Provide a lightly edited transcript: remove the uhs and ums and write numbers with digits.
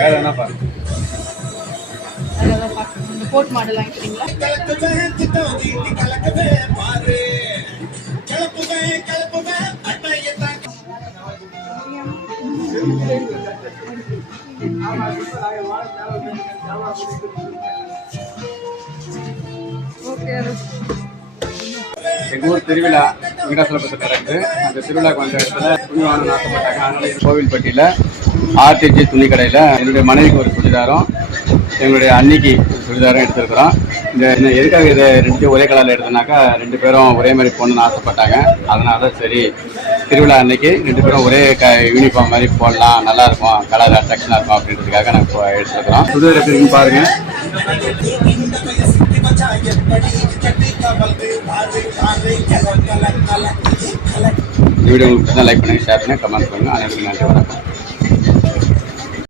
வேற என்ன பாருங்க இந்த கோட் மாடல் வாங்கிக்கிறீங்களா? ஓகே. எங்கள் ஊர் திருவிழா வெங்கடாசலபுரத்தில் நடக்குது. அந்த திருவிழாக்கு வந்த இடத்துல துணி வாங்கணும்னு ஆசைப்பட்டாங்க. அதனால கோவில்பட்டியில் ஆர்டிஜி துணி கடையில் என்னுடைய மனைவிக்கு ஒரு சுடிதாரும் எங்களுடைய அன்னிக்கு சுடிதாரும் எடுத்துருக்குறோம். இந்த எதுக்காக இதை ரெண்டு ஒரே கலரில் எடுத்தோம்னாக்கா 2 பேரும் ஒரே மாதிரி போடணும்னு ஆசைப்பட்டாங்க. அதனால சரி திருவிழா அன்னைக்கு 2 பேரும் ஒரே யூனிஃபார்ம் மாதிரி போடலாம், நல்லாயிருக்கும், கலர் அட்ராக்ஷனாக இருக்கும் அப்படின்றதுக்காக நாங்கள் எடுத்துருக்குறோம். சுடிதார் எடுத்துருக்குன்னு பாருங்கள். வீடியோ உங்களுக்கு லைக் பண்ணுங்கள், ஷேர் பண்ணுங்கள், கமெண்ட் பண்ணுங்கள். அனைவருக்கும் நன்றி, வணக்கம்.